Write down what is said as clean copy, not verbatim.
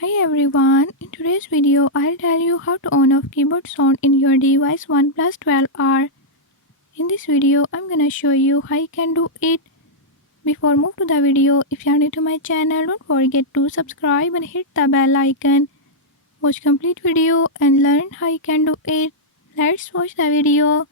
Hi everyone, in today's video I'll tell you how to on off keyboard sound in your device Oneplus 12R. In this video I'm gonna show you how you can do it. Before move to the video, if you are new to my channel, don't forget to subscribe and hit the bell icon. Watch complete video and learn how you can do it. Let's watch the video.